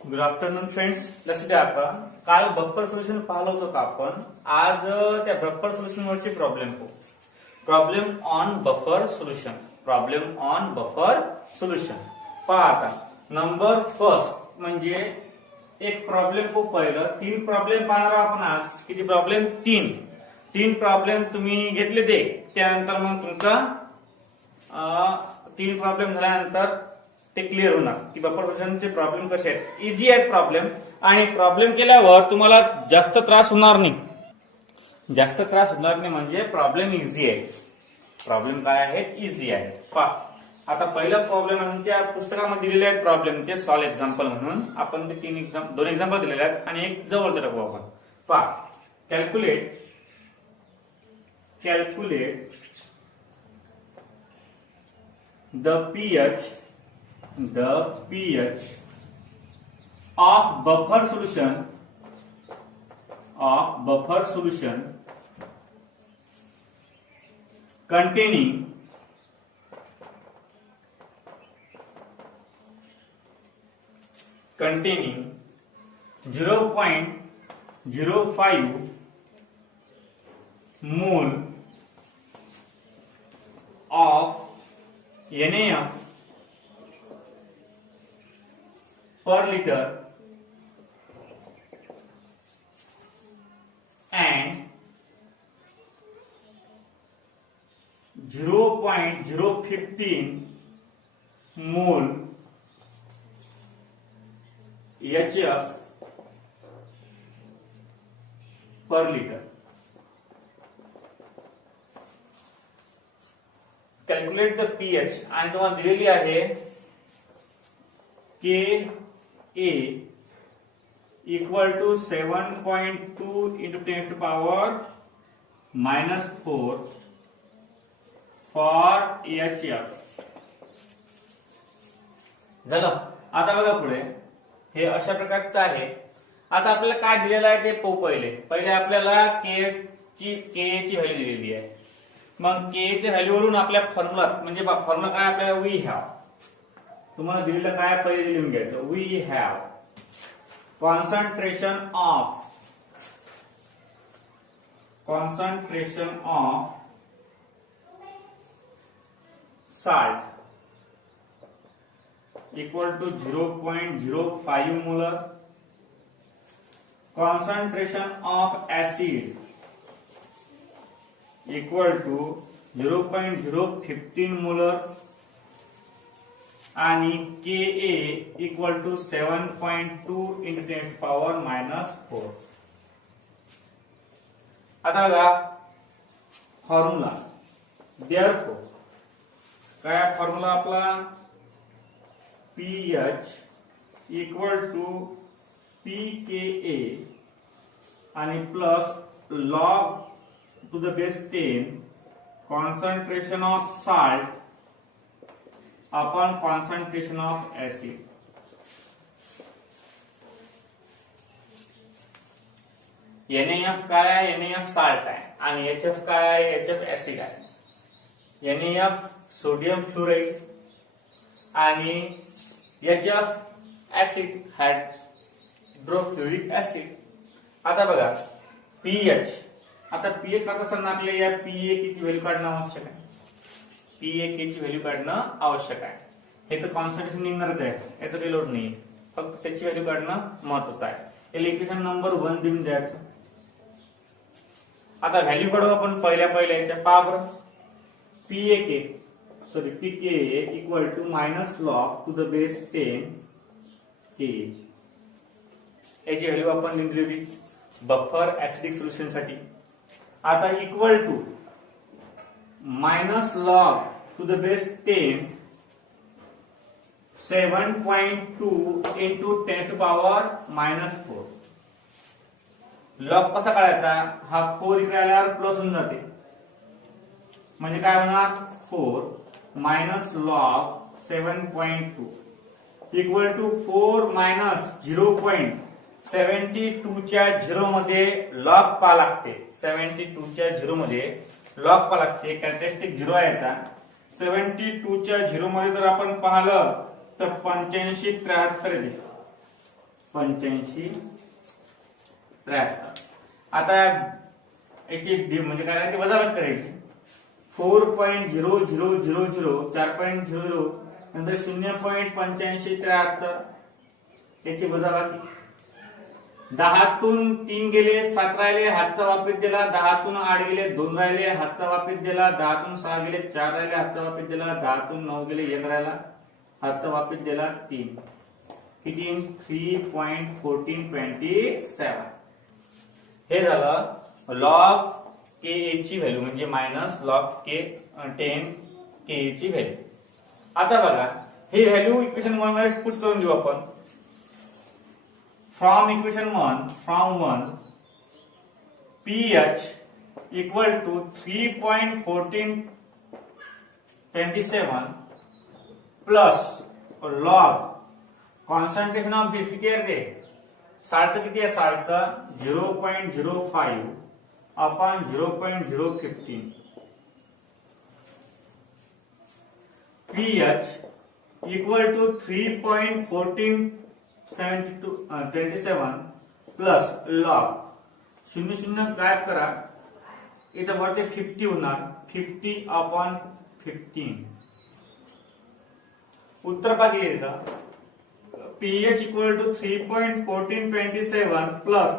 Good afternoon friends. लक्ष द्या. आता काल बफर सोल्युशन पाहिलं होतं का आपण. आज त्या बफर सोल्युशन वरची प्रॉब्लेम पाहू. Problem on buffer solution. Problem on buffer solution. पहा आता नंबर फर्स्ट म्हणजे एक प्रॉब्लेम खूप पहिलं. 3 प्रॉब्लेम पाहणार आपण आज. किती प्रॉब्लेम? 3 प्रॉब्लेम तुम्ही घेतले ते. त्यानंतर मग तुमचा 3 प्रॉब्लेम झाल्यानंतर ते क्लिअर होणार की बफर सोल्युशनचे प्रॉब्लेम कसे आहेत. इझी आहेत प्रॉब्लेम आणि प्रॉब्लेम केल्यावर तुम्हाला जास्त त्रास होणार नाही. जास्त त्रास होणार नाही म्हणजे प्रॉब्लेम इझी आहे. प्रॉब्लेम काय आहेत? इझी आहे. पहा आता पहिला प्रॉब्लेम म्हणजे पुस्तकामध्ये दिलेले आहेत प्रॉब्लेम ते सॉल्व एक्झाम्पल म्हणून आपण ते 2 एक्झाम्पल दिलेले आहेत आणि एक जवळचं टाकू आपण. पहा calculate the pH of buffer solution containing 0.05 mole of NaF per liter and 0.015 mole HF per liter. Calculate the pH आणि तुम्हाला दिलेली आहे K a equal to 7.2 into 10⁻⁻⁴ for HF. झालं. आता बघा पुढे हे अशा प्रकारचं आहे. आता आपल्याला काय दिलेलं आहे ते पाहू. पहिले आपल्याला के ची व्हॅल्यू दिलेली आहे. मग के च्या व्हॅल्यू वरून आपल्या फॉर्म्युला म्हणजे फॉर्म्युला काय आपल्याला वी हॅव. तुम्हाला दिलेलं काय पहिले लिहून घ्यायचं. We have concentration of salt equal to 0.05 molar. Concentration of acid equal to 0.015 molar आणि Ka equal to 7.2 into 10⁻⁻⁴. आता बघा फॉर्म्युला. देअरफॉर काय फॉर्म्युला आपला pH इक्वल टू pKa आणि plus log to the base 10 concentration of salt upon concentration of acid. NaF काय आहे? NaF salt आहे आणि HF काय आहे? HF ऍसिड आहे. NaF सोडियम फ्लोराईड आणि HF ऍसिड हायड्रोफ्लोरिक ऍसिड. आता बघा pH. आता पीएच काढत असताना आपल्याला या पीए ची व्हॅल्यू काढणं आवश्यक आहे. पीए ची व्हॅल्यू काढणं आवश्यक आहे. हे तर कॉन्सन्ट्रेशन निघणारच आहे. याचं काही लोड नाही. फक्त त्याची व्हॅल्यू काढणं महत्वाचं आहे. याला इक्वेशन नंबर 1 देऊन द्यायचं. आता व्हॅल्यू काढू आपण पहिल्या याच्या. पहा बरं pK equal to minus log to the base 10 K. याची व्हॅल्यू आपण दिली होती बफर ऍसिडिक सोल्युशन साठी. आता equal to minus log to the base 10 7.2 into 10⁻⁻⁴. Log कसा काढायचा? हा 4 इकडे आल्यावर प्लस होऊन जाते म्हणजे काय होणार 4 minus log 7.2 equal to 4 minus 0.72 च्या 0 मध्ये लॉग पा लागते. 72 च्या 0 मध्ये लॉग पा लागते. कॅरेक्टरिस्टिक 0 आहे याचा. 72 च्या 0 मध्ये जर आपण पाहिलं तर 8573 येते. 85 आता याची म्हणजे काय करायची, वजाबाकी करायची. 4.0000 4.00 नंतर 0.8573 याची वजाबाकी. 10तून 3 गेले 7 राहिले, हातचा वापित दिला. 10तून 8 गेले 2 राहिले, हातचा वापित दिला. 10तून 6 गेले 4 राहिले, हातचा वापित दिला. 10तून 9 गेले 1 राहिला, हातचा वापित दिला 3. किती? 3.1427. हे झालं लॉग के ची व्हॅल्यू म्हणजे मायनस लॉग के 10 के ची व्हॅल्यू. आता बघा हे व्हॅल्यू इक्वेशन 1 मध्ये पुट करून घेऊ आपण. From equation 1 pH equal to 3.1427 plus log concentration of this किती आहे ते साल्टचं किती आहे, साल्टचा 0.05 upon 0.015. pH equal to 3.1427 plus log 0 गायब करा, इथं वरती 50 होणार, 50 अपॉन 15. उत्तर पाहिजे येतं pH equal to 3.1427 plus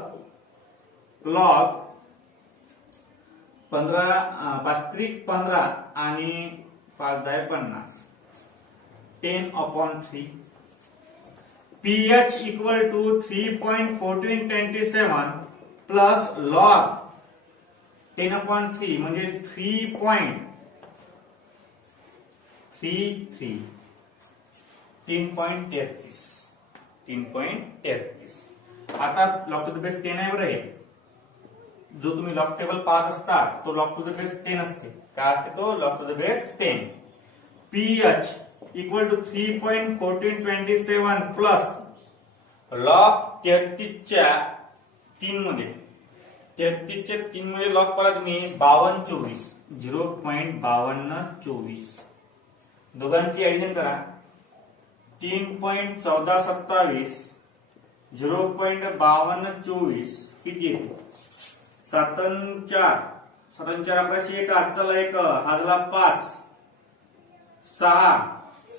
log 15 आणि 5×10 10 upon 3. pH equal to 3.1427 plus log 10 upon 3 म्हणजे 3.33 3.33. आता लॉग टू द बेस 10 आहे बरं. हे जो तुम्ही लॉग टेबल पाहत असता तो लॉग टू द बेस 10 असते. काय असते तो? Log to the base 10. pH equal to 3.1427 plus log 33च्या 3 मध्ये 33च्या 3 मध्ये लॉग करा तुम्ही 5224 0.5224. दोघांची ऍडिशन करा 3.1427 0.5224 किती येते? 7×4 अकराशे 1 हातचाला 1 हातला 5 6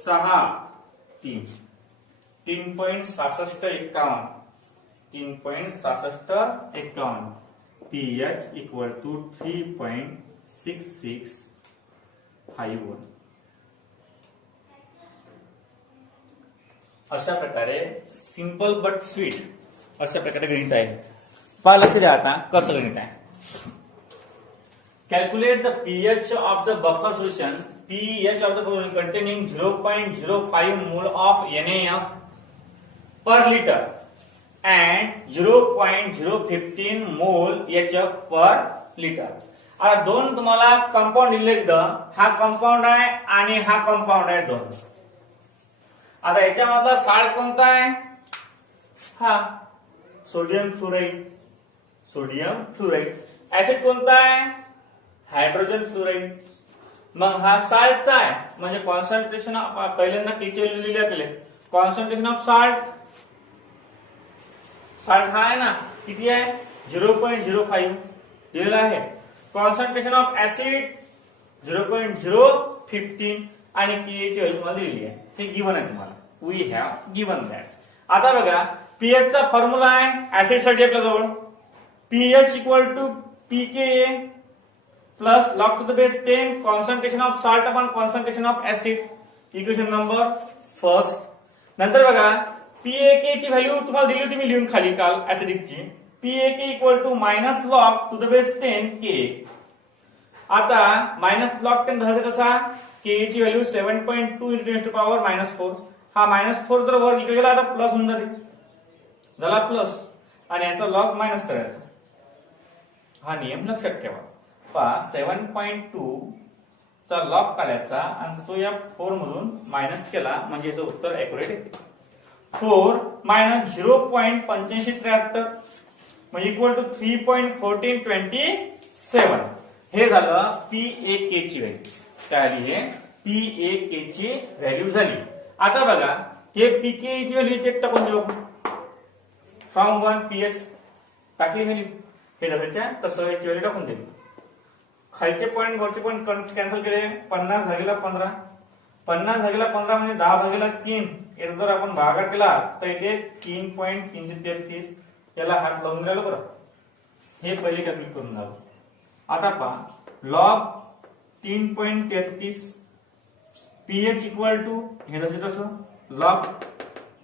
6 3 3.6651 3.6651. pH equal to 3.6651. अशा प्रकारे सिंपल बट स्वीट अशा प्रकारे गणित आहे. पहा लक्ष द्या आता कसं गणित आहे. Calculate the pH of the buffer solution. pH of the buffer containing 0.05 mole of NaF per litre and 0.015 मोल HF पर लिटर. आता दोन तुम्हाला कंपाऊंड दिले इथं. हा कंपाऊंड आहे आणि हा कंपाऊंड आहे दोन. आता याच्यामधला साल्ट कोणता आहे? हा सोडियम फ्लोराईड. ऍसिड कोणता आहे? Hydrogen fluoride. मग हा साल्टचा आहे म्हणजे कॉन्सन्ट्रेशन ऑफ पहिल्यांदा केची व्हॅल्यू दिली आपल्याला. कॉन्सन्ट्रेशन ऑफ साल्ट हा आहे ना किती आहे? 0.05 दिलेला आहे. कॉन्सन्ट्रेशन ऑफ ऍसिड 0.015 आणि पीएच व्हॅल्यू तुम्हाला दिलेली आहे. हे गिव्हन आहे तुम्हाला. We have given that. आता बघा पीएच चा फॉर्म्युला आहे ऍसिड साठी आपल्याजवळ pH equal to pKa plus log to the base 10 concentration of salt upon concentration of acid. Equation number first. नंतर बघा pAk ची व्हॅल्यू तुम्हाला दिली होती मी लिहून खाली काल ऍसिडिकची. pAk equal to minus log to the base 10 Ka. आता मायनस लॉग 10 धरायचा कसा? Ka ची व्हॅल्यू 7.2 × 10⁻⁴. हा -4 जर वर इकडे गेला आता प्लस होऊन जाते. झाला प्लस आणि याचा लॉग मायनस करायचा. हा नियम लक्षात ठेवा. पहा 7.2 चा लॉग काढायचा आणि तो या 4 मधून मायनस केला म्हणजे याचं उत्तर अॅक्युरेट येते. 4 - 0.8573 म्हणजे इक्वल टू 3.1427. हे झालं pAk ची व्हॅल्यू. काय आली? हे pAk ची व्हॅल्यू झाली. आता बघा हे pKa ची व्हॅल्यू चेक टाकून देऊ. फ्रॉम 1 pH टाकली व्हॅल्यू, हे जसंच्या तसं याची व्हॅल्यू टाकून दिली. खालचे पॉईंट वरचे पॉईंट कॅन्सल केले. 50/15 50/15 म्हणजे 10/3. याचा जर आपण भागाकार केला तर इथे 3.333 याला हात लावून राहिलो बरं. हे पहिले कॅल्क्युलेट करून झालं. आता पहा लॉग 3.33 pH इक्वल टू हे जसं तसं लॉग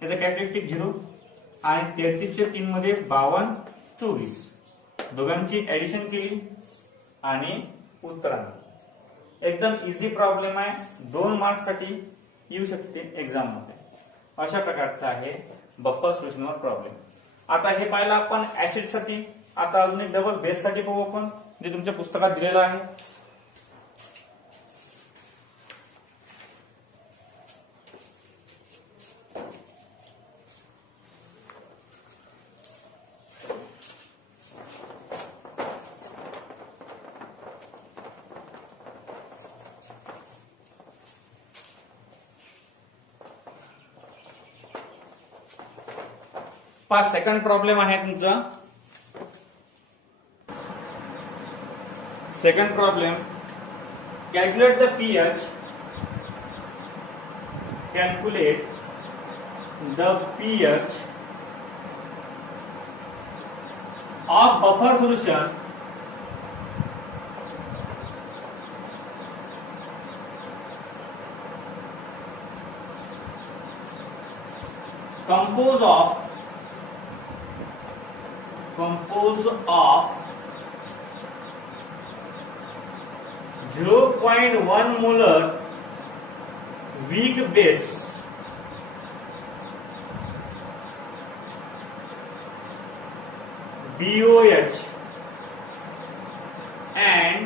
याचा कॅरेक्टरिस्टिक 0 आणि 33/3 मध्ये 52 24 दोघांची ऍडिशन केली आणि उत्तर आलं. एकदम इझी प्रॉब्लेम आहे, 2 मार्क्स साठी येऊ शकते एक्झाम मध्ये. अशा प्रकारचा आहे बफर सोल्युशनवर प्रॉब्लेम. आता हे पाहिलं आपण ऍसिड साठी. आता अजून एक डबल बेस साठी पाहू आपण, जे तुमच्या पुस्तकात दिलेलं आहे. सेकंड प्रॉब्लेम आहे तुमचा. Second problem, calculate the pH. Calculate the pH of buffer solution composed of 0.1 molar weak base BOH and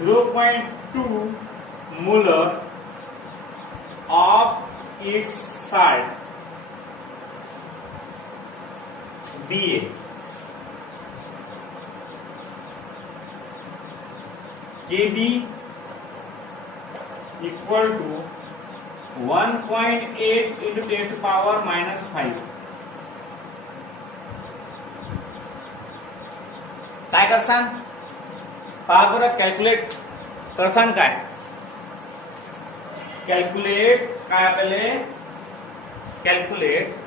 0.2 molar of its salt BA. KB equal to 1.8 into 10 to power minus 5. काय करसान? पहा बरं, calculate करसान काय? Calculate काय आपल्याला? Calculate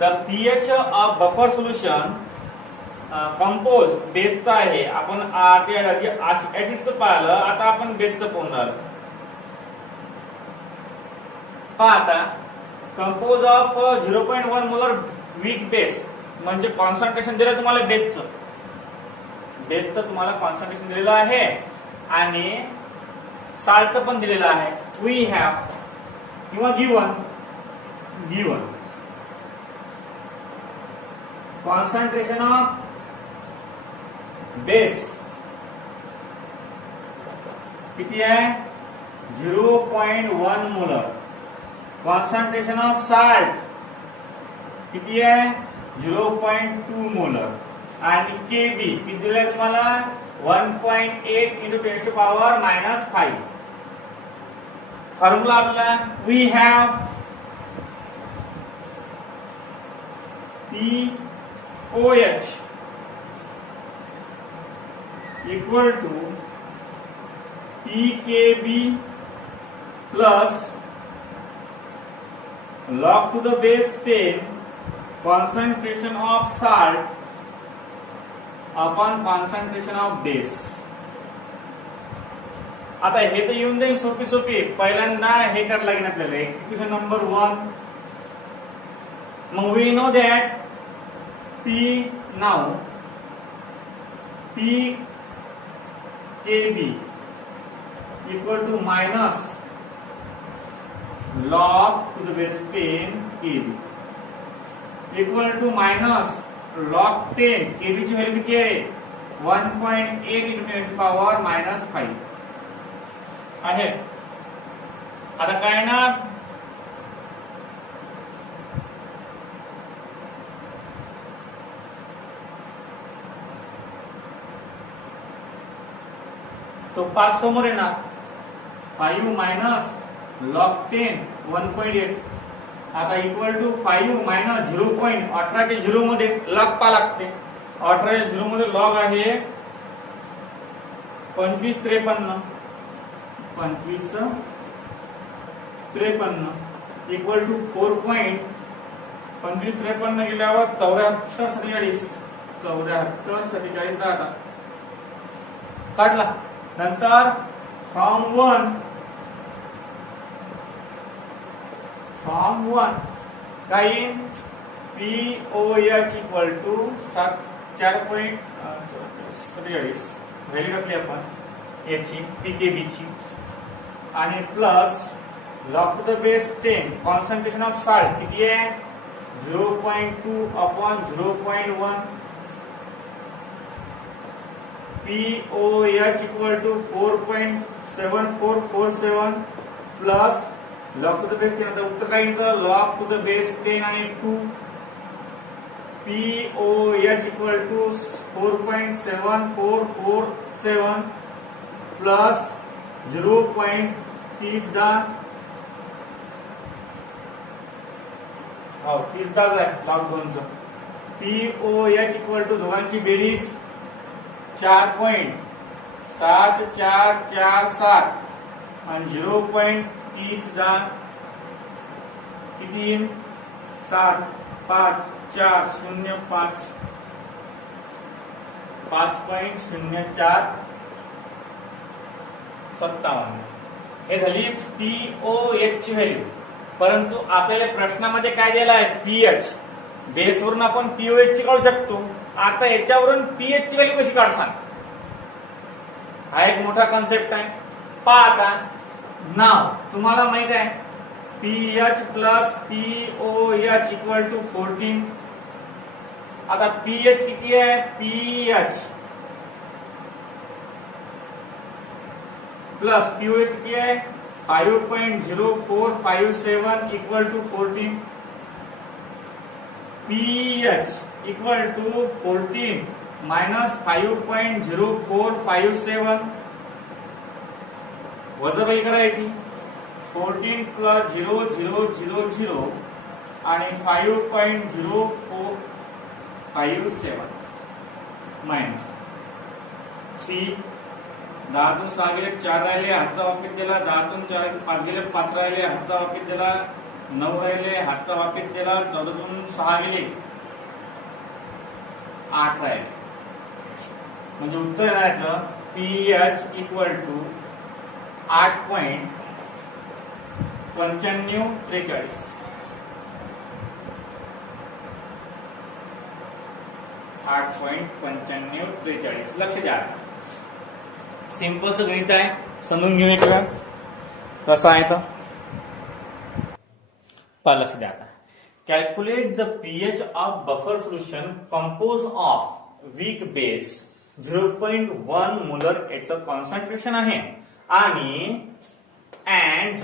the pH of buffer solution compose बेसचा आहे. आपण ऍसिडचं पाहिलं, आता आपण बेसचं पाहणार. पहा आता compose of 0.1 molar weak base म्हणजे कॉन्सन्ट्रेशन दिलं तुम्हाला बेसचं. बेसचं तुम्हाला कॉन्सन्ट्रेशन दिलेलं आहे आणि साल्टचं पण दिलेलं आहे. वी हॅव किंवा गिवन concentration of base किती आहे? 0.1 मोलर. concentration of salt किती आहे? 0.2 मोलर. आणि KB किती दिलंय तुम्हाला? 1.8 into 10 to power minus 5. Formula आपला we have POH equal to PKB plus log to the base 10 concentration of salt upon concentration of base. आता हे तर येऊन जाईल सोपी सोपी. पहिल्यांदा हे करायला लागेल आपल्याला इक्वेशन नंबर 1. मग we know that P now PKB equal to minus log to the base 10 KB equal to minus log 10 KB ची व्हॅल्यू किती आहे? 1.8 into 10 to power minus 5 आहे. आता काय ना तो 5 समोर येणार. 5 मायनस लॉग 10 1.8 आता इक्वल टू 5 मायनस 0.18 च्या 0 मध्ये लॉग पा लागते. 18 च्या 0 मध्ये लॉग आहे 2553 इक्वल टू 4.2553 गेल्यावर 7447 राहतात. काढला नंतर फ्रॉम वन काही POH इक्वल टू 4.47 व्हॅल्यू टाकली आपण याची PKB ची आणि plus log to the base 10 concentration of salt किती आहे 0.2 upon 0.1 POH equal to 4.7447 plus log to the base 10 आता उत्तर काय येतं लॉग टू द बेस 10 आणि 2 POH इक्वल टू 4.7447 प्लस 0.30 30 आहे लॉग 2 चं POH इक्वल टू दोघांची बेरीज 4.7447 आणि 0.30 किती 75405 5.0457 हे झाली POH ची व्हॅल्यू. परंतु आपल्याला प्रश्नामध्ये काय दिलं आहे पीएच बेसवरून आपण POH ची काढू शकतो. आता याच्यावरून पीएच ची व्हॅल्यू कशी काढसान हा एक मोठा कॉन्सेप्ट आहे. पहा आता नाव तुम्हाला माहित आहे pH plus POH equal to 14. आता पीएच किती आहे पीएच प्लस POH किती आहे 5.0457 equal to 14. PH equal to 14 minus 5.0457 वजाबाकी करायची 14 प्लस 0000 आणि 5.0457 मायनस 3 10तून 6 गेले 4 राहिले हातचा वापीत दिला 10तून 5 गेले 5 राहिले हातचा वापीत दिला 9 राहिले हातचा वापीत दिला 14तून 6 गेले 8 राहिले म्हणजे उत्तर येण्याचं PH इक्वल टू 8.9543 8.9543 लक्ष द्या. सिंपल चं गणित आहे समजून घेऊ एक वेळा कसं आहे तर पहा लक्ष द्या. Calculate the pH of buffer solution compose of weak base 0.1 molar याचं कॉन्सन्ट्रेशन आहे आणि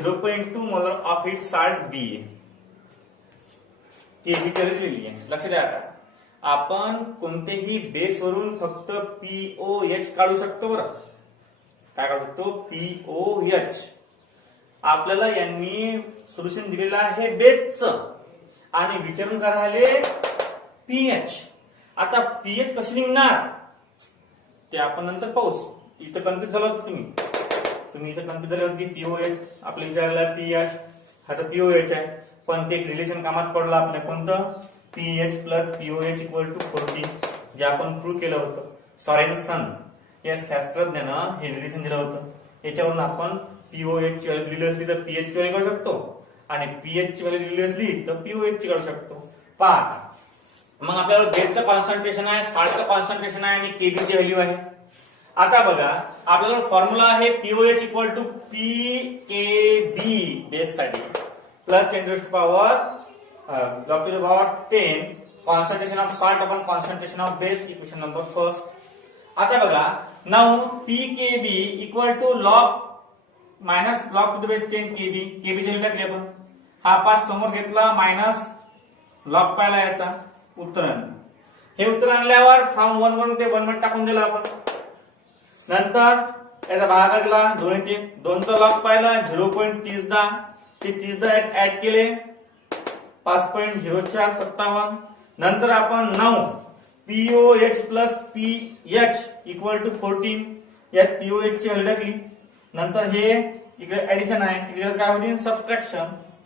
0.2 मोलर ऑफ इट साल्ट बी केलेली आहे. लक्ष द्या आता आपण कोणतेही बेस वरून फक्त POH काढू शकतो बरं. काय काढू शकतो POH. आपल्याला यांनी सोल्युशन दिलेलं आहे बेसचं आणि विचारून करायले पीएच. आता पीएच कशी निघणार ते आपण नंतर पाहू. इथं कन्फ्युज झालं होतं तुम्ही इथं कन्फ्युज झालं होतं की POH आपल्या विचारला पीएच हा तर POH आहे पण ते रिलेशन कामात पडलं आपल्या कोणतं PH plus POH equal to 14 जे आपण प्रूव्ह केलं होतं. सॉरेन्सन या शास्त्रज्ञानं हे रिलेशन दिलं होतं. याच्यावरून आपण POH ची व्हॅल्यू दिली असली तर PH ची व्हॅल्यू काढू शकतो आणि PH ची व्हॅल्यू दिली असली तर POH ची काढू शकतो. पहा मग आपल्याला बेसचं कॉन्सन्ट्रेशन आहे साल्टचं कॉन्सन्ट्रेशन आहे आणि केबी ची व्हॅल्यू आहे. आता बघा आपल्याला फॉर्म्युला आहे POH equal to PKB base साठी plus 10 to the power 10 concentration of salt upon concentration of base equation number first. आता बघा now PKB equal to log minus log to the base 10 KB ची value टाकली आपण हा 5 समोर घेतला minus log पाहिला याचा उत्तर आणलं. हे उत्तर आणल्यावर फ्रॉम 1 वरून ते 1 मध्ये टाकून दिलं आपण. नंतर याचा भागाकार केला 2 येते 2 चा लॉग पाहिला 0.30 ते 30 ऍड केले 5.0457. नंतर आपण 9 POH plus PH equal to 14, यात POH ची व्हॅल्यू टाकली. नंतर हे इकडे ऍडिशन आहे, तिकडे काय होईल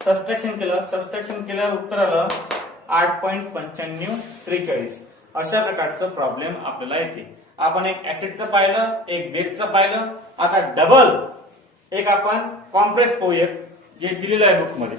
सबट्रॅक्शन केल्यावर उत्तर आलं 8.9543. अशा प्रकारचं प्रॉब्लेम आपल्याला येते. आपण एक ऍसिडचं पाहिलं, एक बेसचं पाहिलं. आता डबल एक आपण कॉम्प्रेस पाहूया जे दिलेलं आहे बुक मध्ये.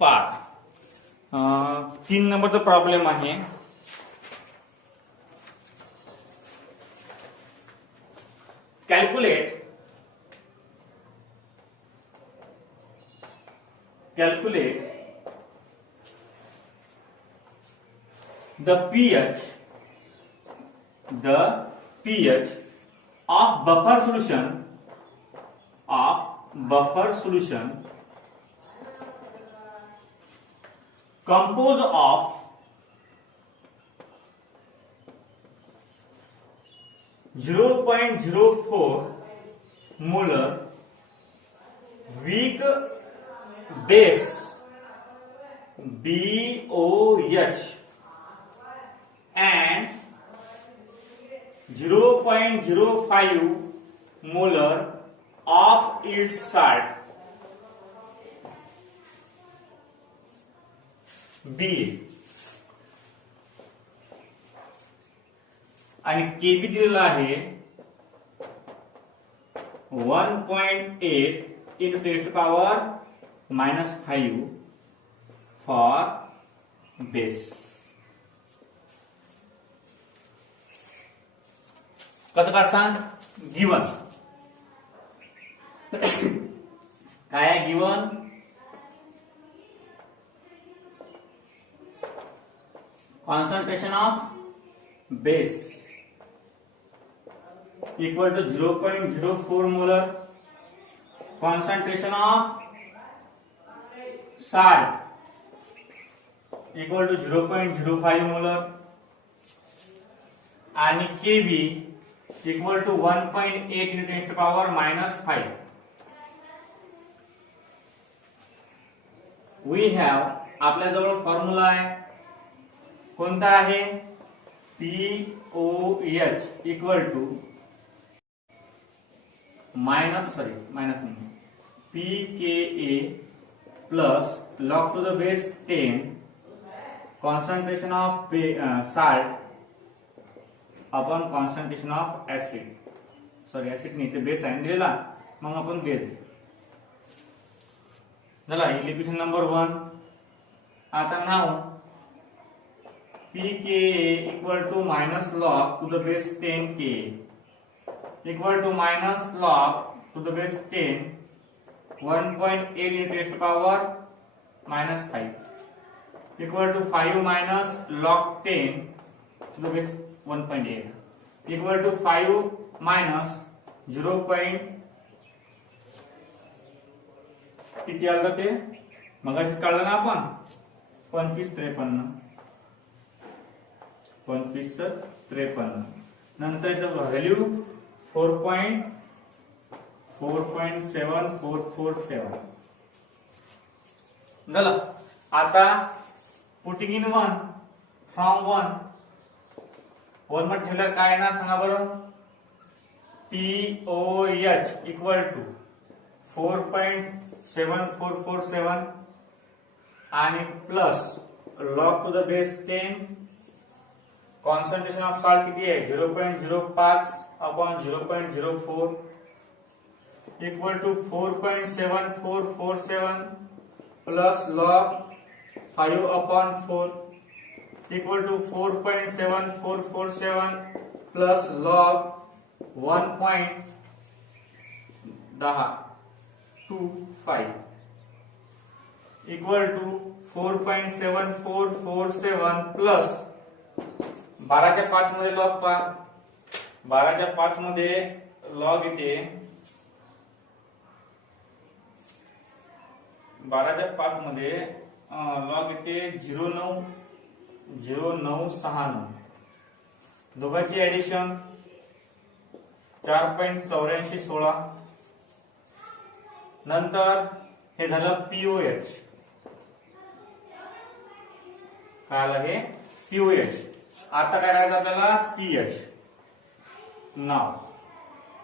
पाच 3 नंबरचा प्रॉब्लेम आहे. Calculate the pH of buffer solution composed of 0.04 molar weak base BOH and 0.05 molar of its salt B आणि केबी दिलेला आहे 1.8 into 10 to power -5 for base. कसं काय सांग गिवन काय आहे given concentration of base equal to 0.04 molar, concentration of salt equal to 0.05 molar and Kb equal to 1.8 into 10 to power -5. We have आपल्याजवळ formula आहे कोणता आहे POH equal to PKa plus log to the base 10 concentration of salt upon concentration of acid. Acid नाही ते base आहे दिलेला, मग आपण बेस झाला इक्वेशन नंबर 1. आता नाव pKa equal to minus log to the base 10Ka equal to minus log to the base 10 1.8 into 10 to power -5 equal to 5 minus log 10 to the base 1.8 equal to 5 minus 0. किती आलं ते मगाशी काढलं ना आपण 2553 नंतर इथं व्हॅल्यू 4.7447 झालं. आता पुटिंग इन 1 फ्रॉम 1 मध्ये ठेवल्यावर काय येणार सांगा बरं. POH इक्वल टू 4.7447 आणि plus log to the base 10 concentration of salt किती आहे 0.05 upon 0.04 equal to 4.7447 plus log 5 upon 4 equal to 4.7447 plus log 1.25 equal to 4.7447 plus 12/5 मध्ये लॉग पहा, 12/5 मध्ये लॉग येते 12/5 मध्ये लॉग येते 0.0969. दोघांची ऍडिशन 4.8416. नंतर हे झालं पीओएच. काय आलं हे पीओएच. आता काय करायचं आपल्याला पीएच. नाव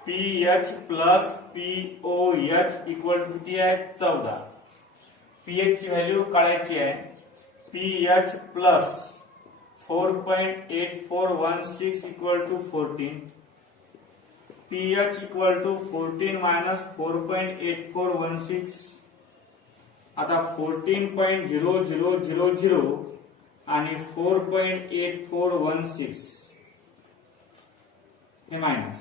pH plus pOH equal to किती आहे 14. पीएच ची व्हॅल्यू काढायची आहे. PH plus 4.8416 equal to 14. PH equal to 14 minus 4.8416. आता 14.0000 आणि 4.8416 हे मायनस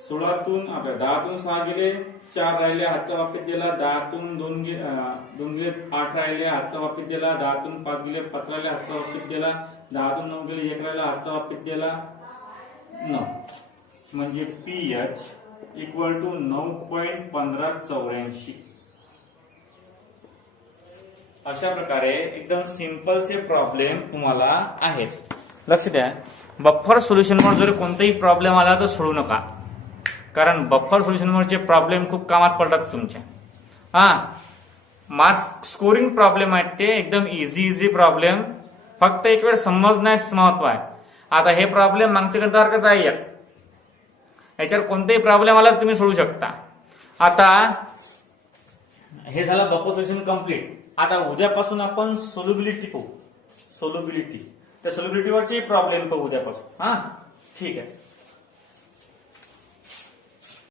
16तून आपल्या 10तून 6 गेले, 4 राहिले हातचा वापीत दिला, 10तून 2 गेले 8 राहिले हातचा वापीत दिला, 10तून 5 गेले 5 राहिले हातचा वापीत दिला, 10तून 9 गेले 1 राहिला हातचा वापीत दिला 9. म्हणजे पीएच इक्वल टू 9.1584. अशा प्रकारे एकदम सिंपलचे प्रॉब्लेम तुम्हाला आहेत. लक्ष द्या, बफर सोल्युशन वर जर कोणताही प्रॉब्लेम आला तर सोडू नका, कारण बफर सोल्युशन वरचे प्रॉब्लेम खूप कामात पडतात तुमच्या. मार्क्स स्कोरिंग प्रॉब्लेम आहेत ते एकदम इझी प्रॉब्लेम, फक्त एक वेळ समजण्यास महत्व आहे. आता हे प्रॉब्लेम मागच्या गणितासारखंच आहे, याच्यावर कोणताही प्रॉब्लेम आला तुम्ही सोडू शकता. आता हे झालं बफर सोल्युशन कम्प्लीट. आता उद्यापासून आपण सोल्युबिलिटी पाहू. सोल्युबिलिटी, त्या सोल्युबिलिटीवरचे प्रॉब्लेम पाहू उद्यापासून. ठीक आहे.